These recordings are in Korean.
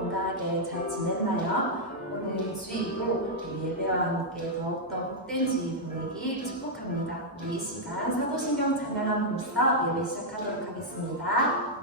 건강하게 잘 지냈나요? 오늘 우리 예배와 함께 더욱더 복된 주일 보내길 축복합니다. 우리 이 시간 사도신경 찬양함 불사 예배 시작하도록 하겠습니다.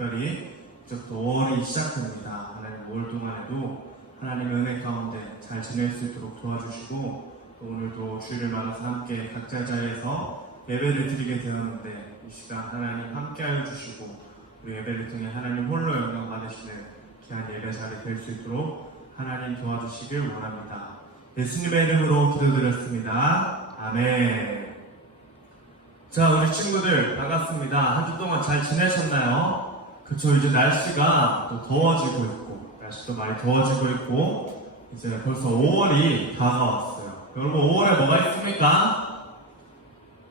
특별히 즉 5월이 시작됩니다. 하나님 5월 동안에도 하나님 은혜 가운데 잘 지낼 수 있도록 도와주시고 오늘도 주일을 맞아서 함께 각자 자리에서 예배를 드리게 되었는데 이 시간 하나님 함께하여 주시고 우리 예배를 통해 하나님 홀로 영광 받으시는 귀한 예배 자리 될 수 있도록 하나님 도와주시길 원합니다. 예수님의 이름으로 기도드렸습니다. 아멘. 자, 우리 친구들 반갑습니다. 한 주 동안 잘 지내셨나요? 그쵸, 이제 날씨가 또 더워지고 있고, 날씨도 많이 더워지고 있고, 이제 벌써 5월이 다가왔어요. 여러분, 5월에 뭐가 있습니까?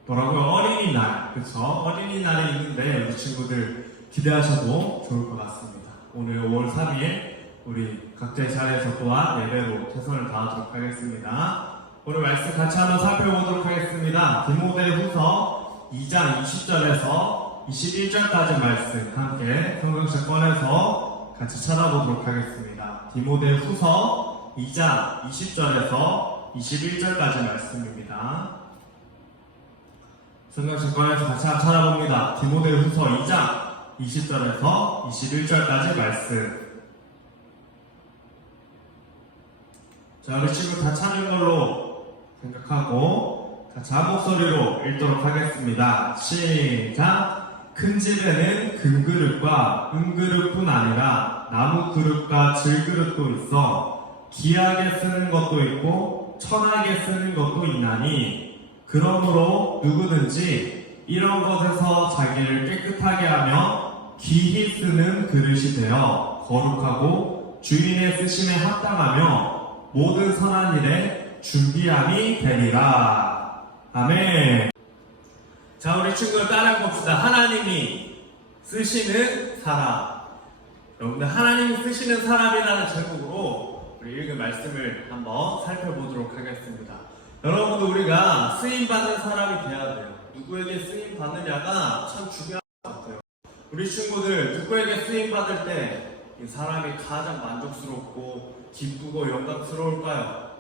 뭐라고요? 어린이날. 그쵸? 어린이날이 있는데, 우리 친구들 기대하셔도 좋을 것 같습니다. 오늘 5월 3일, 우리 각자의 자리에서 또한 예배로 최선을 다하도록 하겠습니다. 오늘 말씀 같이 한번 살펴보도록 하겠습니다. 디모데 후서 2장 20절에서 21절까지 말씀 함께 성경책 꺼내서 같이 찾아보도록 하겠습니다. 디모데 후서 2장 20절에서 21절까지 말씀입니다. 성경책 꺼내서 같이 찾아봅니다. 디모데 후서 2장 20절에서 21절까지 말씀. 자, 우리 친구 다 찾은 걸로 생각하고 한 목소리로 읽도록 하겠습니다. 시작! 큰 집에는 금그릇과 은그릇뿐 아니라 나무 그릇과 질그릇도 있어 귀하게 쓰는 것도 있고 천하게 쓰는 것도 있나니 그러므로 누구든지 이런 것에서 자기를 깨끗하게 하며 귀히 쓰는 그릇이 되어 거룩하고 주인의 쓰심에 합당하며 모든 선한 일에 준비함이 되리라. 아멘. 자, 우리 친구들 따라 봅시다. 하나님이 쓰시는 사람. 여러분들, 하나님이 쓰시는 사람이라는 제목으로 우리 읽은 말씀을 한번 살펴보도록 하겠습니다. 여러분들, 우리가 쓰임받는 사람이 돼야 돼요. 누구에게 쓰임받느냐가 참 중요한 것 같아요. 우리 친구들, 누구에게 쓰임받을 때 이 사람이 가장 만족스럽고 기쁘고 영광스러울까요?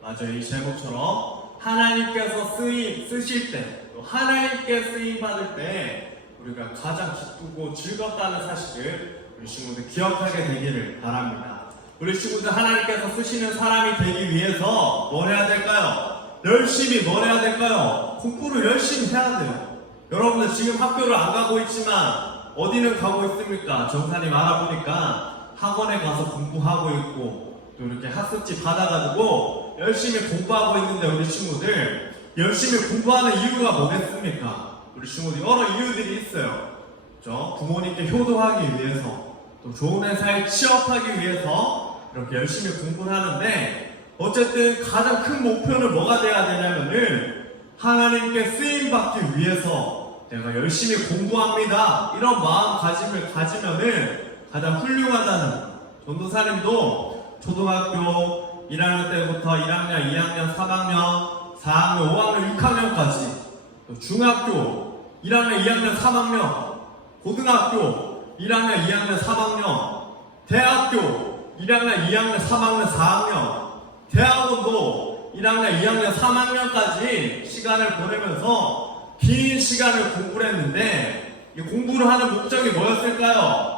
맞아요. 이 제목처럼 하나님께서 쓰임, 쓰실 때, 또 하나님께 쓰임 받을 때 우리가 가장 기쁘고 즐겁다는 사실을 우리 친구들 기억하게 되기를 바랍니다. 우리 친구들 하나님께서 쓰시는 사람이 되기 위해서 뭘 해야 될까요? 열심히 뭘 해야 될까요? 공부를 열심히 해야 돼요. 여러분들 지금 학교를 안 가고 있지만 어디는 가고 있습니까? 정사님 알아보니까 학원에 가서 공부하고 있고 또 이렇게 학습지 받아가지고 열심히 공부하고 있는데 우리 친구들 열심히 공부하는 이유가 뭐겠습니까? 우리 친구들이 여러 이유들이 있어요. 그죠? 부모님께 효도하기 위해서 또 좋은 회사에 취업하기 위해서 이렇게 열심히 공부를 하는데 어쨌든 가장 큰 목표는 뭐가 돼야 되냐면은 하나님께 쓰임 받기 위해서 내가 열심히 공부합니다. 이런 마음가짐을 가지면은 가장 훌륭하다는 전도사님도 초등학교 1학년 때부터 1학년, 2학년, 3학년, 4학년, 5학년, 6학년까지 또 중학교 1학년, 2학년, 3학년, 고등학교 1학년, 2학년, 3학년, 대학교 1학년, 2학년, 3학년, 4학년, 대학원도 1학년, 2학년, 3학년까지 시간을 보내면서 긴 시간을 공부를 했는데 이 공부를 하는 목적이 뭐였을까요?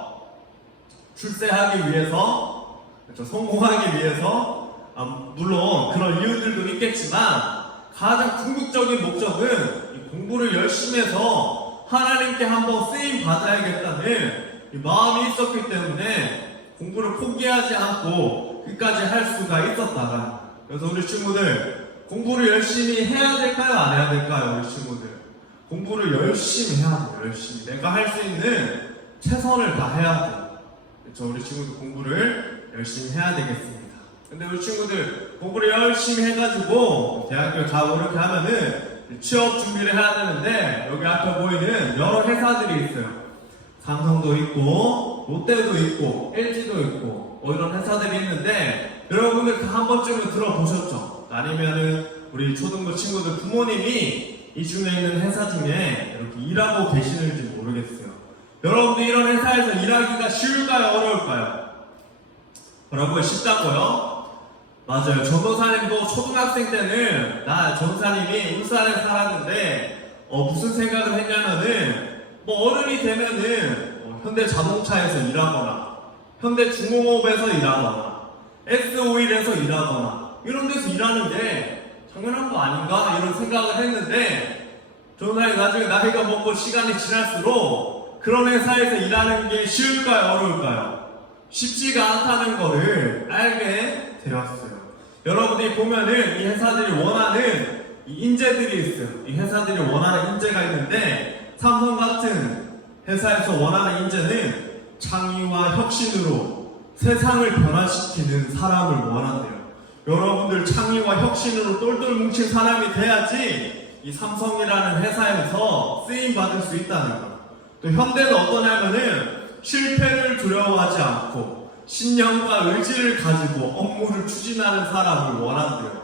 출세하기 위해서, 그렇죠, 성공하기 위해서, 아, 물론 그런 이유들도 있겠지만 가장 궁극적인 목적은 이 공부를 열심히 해서 하나님께 한번 쓰임 받아야겠다는 이 마음이 있었기 때문에 공부를 포기하지 않고 끝까지 할 수가 있었다가 그래서 우리 친구들 공부를 열심히 해야 될까요? 안 해야 될까요? 우리 친구들 공부를 열심히 해야 돼요. 열심히 내가 할 수 있는 최선을 다해야 돼요. 그렇죠? 우리 친구들 공부를 열심히 해야 되겠습니다. 근데 우리 친구들 공부를 열심히 해가지고 대학교 가고 이렇게 하면은 취업 준비를 해야 되는데 여기 앞에 보이는 여러 회사들이 있어요. 삼성도 있고 롯데도 있고 LG도 있고 뭐 이런 회사들이 있는데 여러분들 다 한 번쯤은 들어보셨죠? 아니면은 우리 초등부 친구들 부모님이 이 중에 있는 회사 중에 이렇게 일하고 계시는지 모르겠어요. 여러분들 이런 회사에서 일하기가 쉬울까요? 어려울까요? 여러분 쉽다고요? 맞아요. 전도사님도 초등학생 때는 나 전도사님이 울산에 살았는데 어, 무슨 생각을 했냐면은 뭐 어른이 되면은 어, 현대 자동차에서 일하거나 현대 중공업에서 일하거나 S5일에서 일하거나 이런 데서 일하는 게 당연한 거 아닌가 이런 생각을 했는데 전도사님 나중에 나이가 먹고 시간이 지날수록 그런 회사에서 일하는 게 쉬울까요? 어려울까요? 쉽지가 않다는 거를 알게 되었어요. 여러분들 여기 보면은 이 회사들이 원하는 이 인재들이 있어요. 이 회사들이 원하는 인재가 있는데 삼성 같은 회사에서 원하는 인재는 창의와 혁신으로 세상을 변화시키는 사람을 원한대요. 여러분들 창의와 혁신으로 똘똘 뭉친 사람이 돼야지 이 삼성이라는 회사에서 쓰임 받을 수 있다는 거예요. 또 현대는 어떠냐면은 실패를 두려워하지 않고 신념과 의지를 가지고 업무를 추진하는 사람을 원한대요.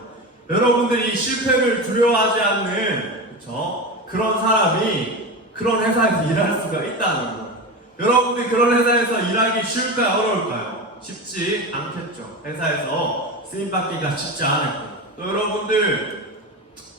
여러분들이 이 실패를 두려워하지 않는 그쵸? 그런 사람이 그런 회사에서 일할 수가 있다는 거예요. 여러분들이 그런 회사에서 일하기 쉬울까요? 어려울까요? 쉽지 않겠죠. 회사에서 쓰임받기가 쉽지 않을 거예요. 또 여러분들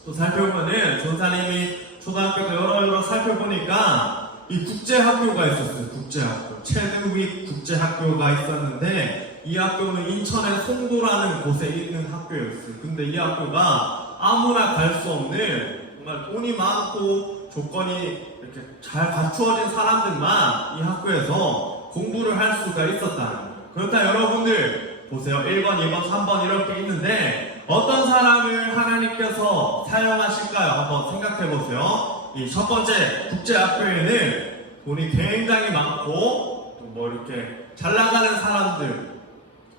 또 살펴보면은 전사님이 초등학교 때 여러 여러 살펴보니까 이 국제학교가 있었어요. 국제학교. 체드윅 국제학교가 있었는데 이 학교는 인천의 송도라는 곳에 있는 학교였어요. 근데 이 학교가 아무나 갈 수 없는 정말 돈이 많고 조건이 이렇게 잘 갖추어진 사람들만 이 학교에서 공부를 할 수가 거예요. 그렇다 여러분들 보세요. 1번, 2번, 3번 이렇게 있는데 어떤 사람을 하나님께서 사용하실까요? 한번 생각해 보세요. 이 첫 번째 국제 학교에는 돈이 굉장히 많고 또 뭐 이렇게 잘 나가는 사람들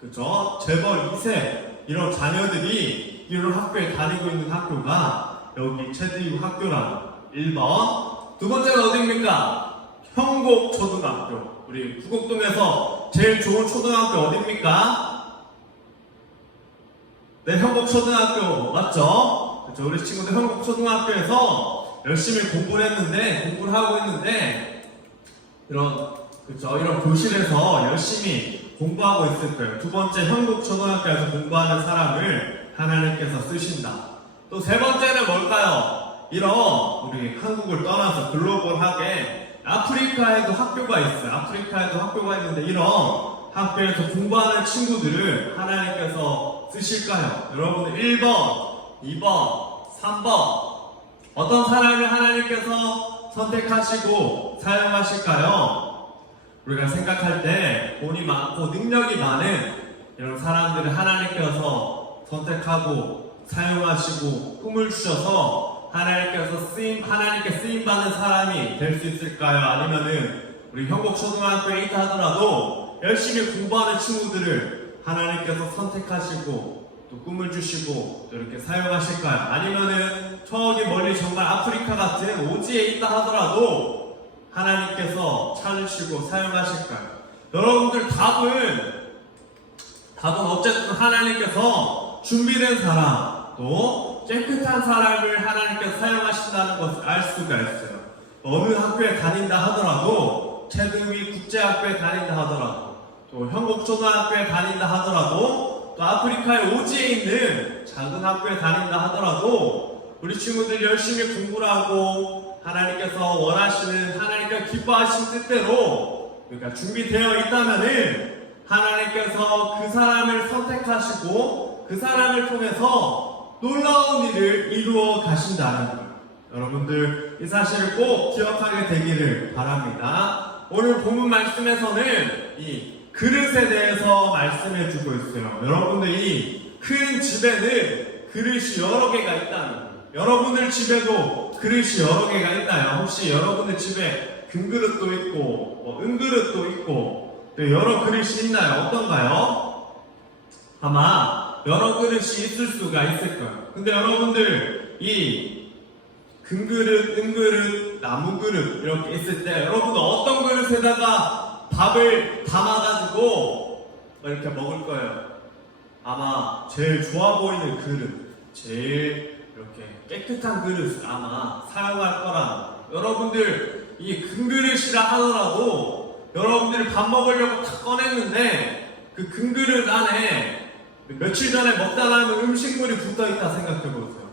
그죠? 재벌 2세 이런 자녀들이 이런 학교에 다니고 있는 학교가 여기 체드유 학교라는 1번 두 번째가 어디입니까? 형곡 초등학교 우리 구곡동에서 제일 좋은 초등학교 어디입니까? 네 형곡 초등학교 맞죠? 그죠? 우리 친구들 형곡 초등학교에서 열심히 공부를 했는데 공부를 하고 있는데 이런 그죠? 이런 교실에서 열심히 공부하고 있을 거예요. 두 번째 형국초등학교에서 공부하는 사람을 하나님께서 쓰신다. 또 세 번째는 뭘까요? 이런 우리 한국을 떠나서 글로벌하게 아프리카에도 학교가 있어요. 아프리카에도 학교가 있는데 이런 학교에서 공부하는 친구들을 하나님께서 쓰실까요? 여러분들 1번, 2번, 3번 어떤 사람을 하나님께서 선택하시고 사용하실까요? 우리가 생각할 때 돈이 많고 능력이 많은 이런 사람들을 하나님께서 선택하고 사용하시고 꿈을 주셔서 하나님께서 쓰임 하나님께 쓰임 받는 사람이 될 수 있을까요? 아니면은 우리 형곡 초등학교에 있다 하더라도 열심히 공부하는 친구들을 하나님께서 선택하시고 또 꿈을 주시고 또 이렇게 사용하실까요? 아니면은 저기 멀리 정말 아프리카 같은 오지에 있다 하더라도 하나님께서 찾으시고 사용하실까요? 여러분들 답은 답은 어쨌든 하나님께서 준비된 사람 또 깨끗한 사람을 하나님께서 사용하신다는 것을 알 수가 있어요. 어느 학교에 다닌다 하더라도 체드위 국제학교에 다닌다 하더라도 또 형곡초등학교에 다닌다 하더라도 또 아프리카의 오지에 있는 작은 학교에 다닌다 하더라도 우리 친구들이 열심히 공부를 하고 하나님께서 원하시는 하나님께서 기뻐하신 뜻대로 그러니까 준비되어 있다면은 하나님께서 그 사람을 선택하시고 그 사람을 통해서 놀라운 일을 이루어 가신다는. 여러분들 이 사실을 꼭 기억하게 되기를 바랍니다. 오늘 본문 말씀에서는 이 그릇에 대해서 말씀해 주고 있어요. 여러분들 이 큰 집에는 그릇이 여러 개가 있다는. 여러분들 집에도 그릇이 여러 개가 있나요? 혹시 여러분들 집에 금그릇도 있고 뭐 은그릇도 있고 또 여러 그릇이 있나요? 어떤가요? 아마 여러 그릇이 있을 수가 있을 거예요. 근데 여러분들 이 금그릇, 은그릇, 나무그릇 이렇게 있을 때 여러분들 어떤 그릇에다가 밥을 담아가지고 이렇게 먹을 거예요. 아마 제일 좋아 보이는 그릇, 제일 이렇게 깨끗한 그릇을 아마 사용할 거라. 여러분들 이 금그릇이라 하더라도 여러분들이 밥 먹으려고 다 꺼냈는데 그 금그릇 안에 며칠 전에 먹다 남은 음식물이 붙어 있다 생각해 보세요.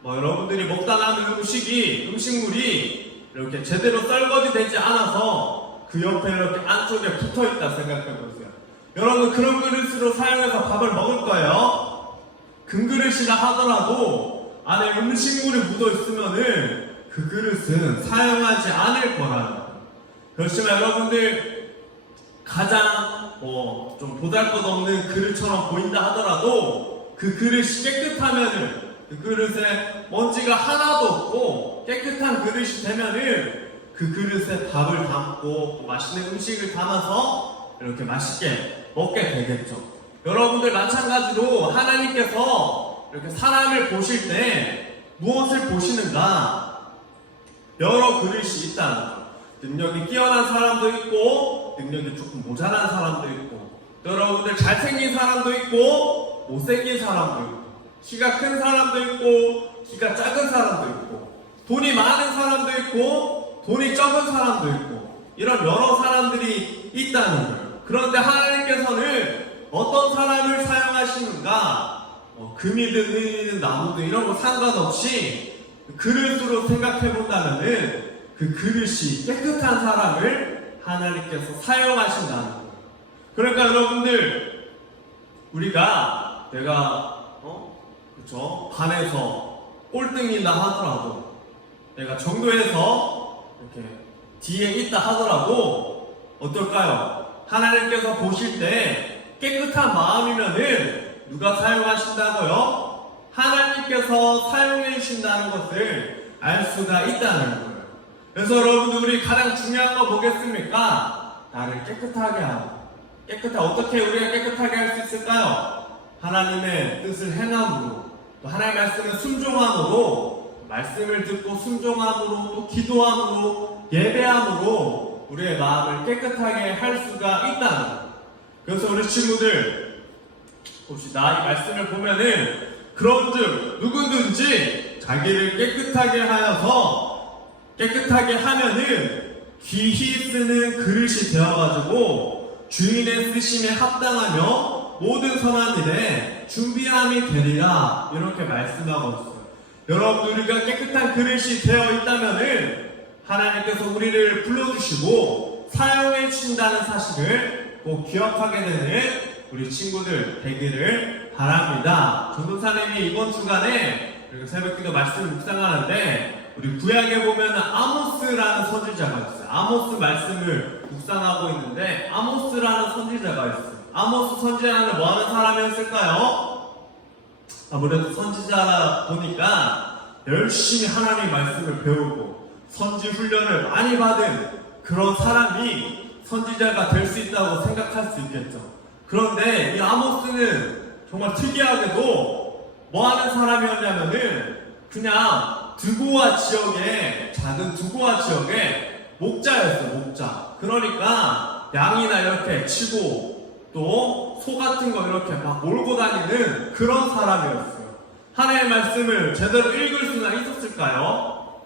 뭐 여러분들이 먹다 남은 음식이 음식물이 이렇게 제대로 썰거지 되지 않아서 그 옆에 이렇게 안쪽에 붙어 있다 생각해 보세요. 여러분 그런 그릇으로 사용해서 밥을 먹을 거예요. 금 그릇이라 하더라도 안에 음식물이 묻어 있으면은 그 그릇은 사용하지 않을 거예요. 그렇지만 여러분들 가장 뭐 좀 보잘것없는 그릇처럼 보인다 하더라도 그그 그릇이 깨끗하면은 그 그릇에 먼지가 하나도 없고 깨끗한 그릇이 되면은 그 그릇에 밥을 담고 맛있는 음식을 담아서 이렇게 맛있게 먹게 되겠죠. 여러분들 마찬가지로 하나님께서 이렇게 사람을 보실 때 무엇을 보시는가? 여러 그릇이 있다는 거. 능력이 뛰어난 사람도 있고, 능력이 조금 모자란 사람도 있고, 또 여러분들 잘생긴 사람도 있고, 못생긴 사람도 있고, 키가 큰 사람도 있고, 키가 작은 사람도 있고, 돈이 많은 사람도 있고, 돈이 적은 사람도 있고, 이런 여러 사람들이 있다는 거예요. 그런데 하나님께서는 어떤 사람을 사용하시는가, 뭐 금이든 은이든 나무든 이런 거 상관없이 그릇으로 생각해 본다면은 그 그릇이 깨끗한 사람을 하나님께서 사용하신다는 거예요. 그러니까 여러분들 우리가 내가 어 그렇죠 반에서 꼴등이다 하더라도 내가 정도에서 이렇게 뒤에 있다 하더라도 어떨까요? 하나님께서 보실 때 깨끗한 마음이면은 누가 사용하신다고요? 하나님께서 사용해 주신다는 것을 알 수가 있다는 거예요. 그래서 여러분들 우리 가장 중요한 거 뭐겠습니까? 나를 깨끗하게 하고 깨끗하 어떻게 우리가 깨끗하게 할 수 있을까요? 하나님의 뜻을 행함으로 또 하나님의 말씀을 순종함으로 말씀을 듣고 순종함으로 또 기도함으로 예배함으로 우리의 마음을 깨끗하게 할 수가 있다는. 그래서 우리 친구들 봅시다. 이 말씀을 보면은 그런즉 누구든지 자기를 깨끗하게 하여서 깨끗하게 하면은 귀히 쓰는 그릇이 되어가지고 주인의 쓰심에 합당하며 모든 선한 일에 준비함이 되리라 이렇게 말씀하고 있어요. 여러분 우리가 깨끗한 그릇이 되어 있다면은 하나님께서 우리를 불러주시고 사용해 주신다는 사실을 꼭 기억하게 되는 우리 친구들 되기를 바랍니다. 전도사님이 이번 주간에 새벽기도 말씀 묵상하는데 우리 구약에 보면 아모스라는 선지자가 있어요. 아모스 말씀을 묵상하고 있는데 아모스라는 선지자가 있어요. 아모스 선지자는 뭐 하는 사람이었을까요? 아무래도 선지자라 보니까 열심히 하나님 말씀을 배우고 선지 훈련을 많이 받은 그런 사람이 선지자가 될 수 있다고 생각할 수 있겠죠. 그런데 이 아모스는 정말 특이하게도 뭐 하는 사람이었냐면은 그냥 두고와 지역에 작은 두고와 지역에 목자였어요, 목자. 그러니까 양이나 이렇게 치고 또 소 같은 거 이렇게 막 몰고 다니는 그런 사람이었어요. 하나님의 말씀을 제대로 읽을 수나 있었을까요?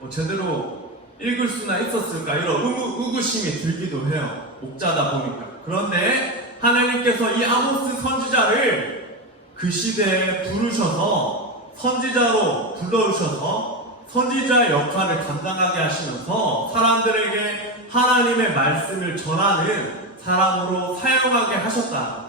뭐 제대로 읽을 수나 있었을까 이런 의구, 의구심이 들기도 해요. 목자다 보니까. 그런데 하나님께서 이 아모스 선지자를 그 시대에 부르셔서 선지자로 불러주셔서 선지자의 역할을 감당하게 하시면서 사람들에게 하나님의 말씀을 전하는 사람으로 사용하게 하셨다.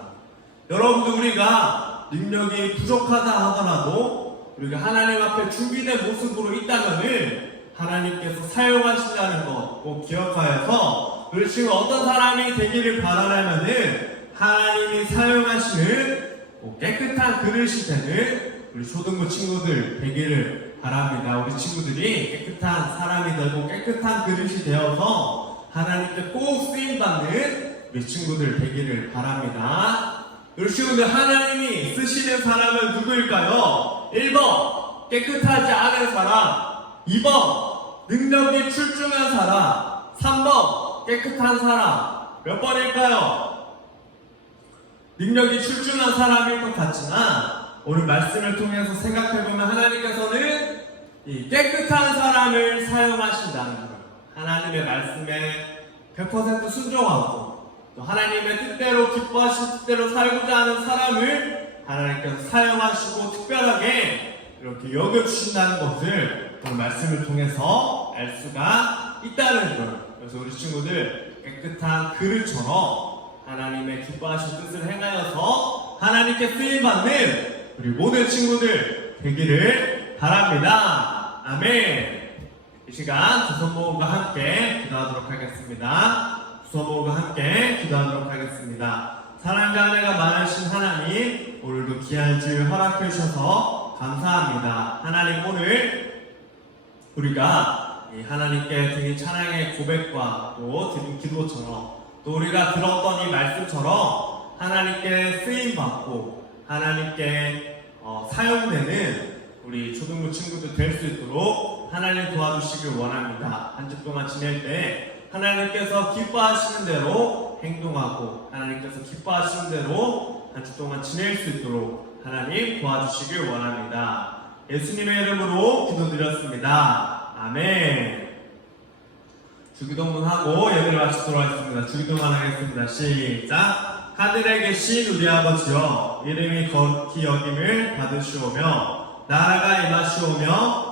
여러분들 우리가 능력이 부족하다 하더라도 우리가 하나님 앞에 준비된 모습으로 있다면은 하나님께서 사용하신다는 것 꼭 기억하여서 우리 지금 어떤 사람이 되기를 바라냐면은 하나님이 사용하시는 꼭 깨끗한 그릇이 되는 우리 초등부 친구들 되기를 바랍니다. 우리 친구들이 깨끗한 사람이 되고 깨끗한 그릇이 되어서 하나님께 꼭 쓰임 받는 우리 친구들 되기를 바랍니다. 우리 친구들 하나님이 쓰시는 사람은 누구일까요? 1번 깨끗하지 않은 사람 2번 능력이 출중한 사람 3번 깨끗한 사람 몇 번일까요? 능력이 출중한 사람일 것 같지만 오늘 말씀을 통해서 생각해보면 하나님께서는 이 깨끗한 사람을 사용하신다는 거예요. 하나님의 말씀에 100% 순종하고 또 하나님의 뜻대로 기뻐하신 뜻대로 살고자 하는 사람을 하나님께서 사용하시고 특별하게 이렇게 여겨주신다는 것을 오늘 말씀을 통해서 알 수가 있다는 거예요. 그래서 우리 친구들 깨끗한 그릇처럼 하나님의 기뻐하신 뜻을 행하여서 하나님께 쓰임받는 우리 모든 친구들 되기를 바랍니다. 아멘. 이 시간 두손 모음과 함께 기도하도록 하겠습니다. 두손모음과 함께 기도하도록 하겠습니다. 사랑과 은혜가 많으신 하나님, 오늘도 귀한 주일 허락해 주셔서 감사합니다. 하나님 오늘 우리가 이 하나님께 드린 찬양의 고백과 또 드린 기도처럼 또 우리가 들었던 이 말씀처럼 하나님께 쓰임 받고 하나님께 어, 사용되는 우리 초등부 친구들 될 수 있도록 하나님 도와주시길 원합니다. 한 주 동안 지낼 때 하나님께서 기뻐하시는 대로 행동하고 하나님께서 기뻐하시는 대로 한 주 동안 지낼 수 있도록 하나님 도와주시길 원합니다. 예수님의 이름으로 기도드렸습니다. 아멘. 주기도문 하고 예배를 마치도록 하겠습니다. 주기도문 하겠습니다. 시작. 하늘에 계신 우리 아버지여 이름이 거룩히 여김을 받으시오며 나라가 임하시오며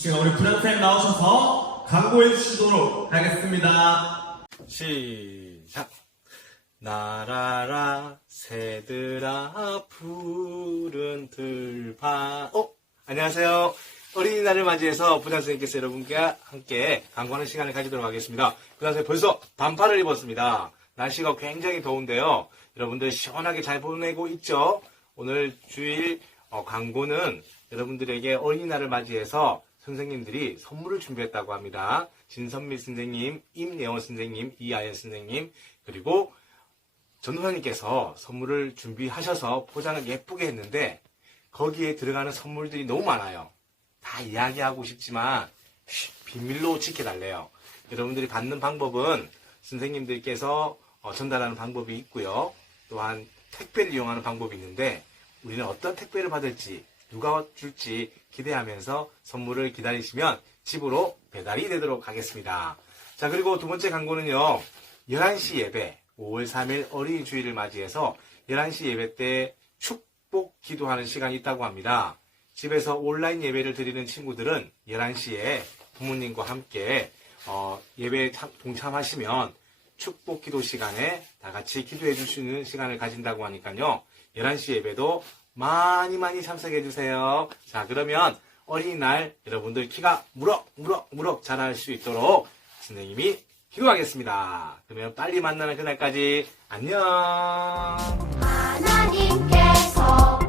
이 시간 우리 부장쌤 나오셔서 강구해 주시도록 하겠습니다. 시작. 날아라 새들아 푸른 들바 어? 안녕하세요. 어린이날을 맞이해서 부장선생님께서 여러분과 함께 강구하는 시간을 가지도록 하겠습니다. 부장선생님 벌써 반팔을 입었습니다. 날씨가 굉장히 더운데요. 여러분들 시원하게 잘 보내고 있죠? 오늘 주일 어, 광고는 여러분들에게 어린이날을 맞이해서 선생님들이 선물을 준비했다고 합니다. 진선미 선생님, 임예원 선생님, 이아연 선생님, 그리고 전도사님께서 선물을 준비하셔서 포장을 예쁘게 했는데 거기에 들어가는 선물들이 너무 많아요. 다 이야기하고 싶지만 쉬, 비밀로 지켜달래요. 여러분들이 받는 방법은 선생님들께서 어, 전달하는 방법이 있고요. 또한 택배를 이용하는 방법이 있는데 우리는 어떤 택배를 받을지 누가 줄지 기대하면서 선물을 기다리시면 집으로 배달이 되도록 하겠습니다. 자, 그리고 두 번째 광고는요. 11시 예배, 5월 3일 어린이 주일을 맞이해서 11시 예배 때 축복 기도하는 시간이 있다고 합니다. 집에서 온라인 예배를 드리는 친구들은 11시에 부모님과 함께 어, 예배에 참- 동참하시면 축복 기도 시간에 다 같이 기도해 주시는 시간을 가진다고 하니까요. 11시 예배도 많이 많이 참석해 주세요. 자, 그러면 어린이날 여러분들 키가 무럭 무럭 무럭 자랄 수 있도록 선생님이 기도하겠습니다. 그러면 빨리 만나는 그날까지 안녕. 하나님께서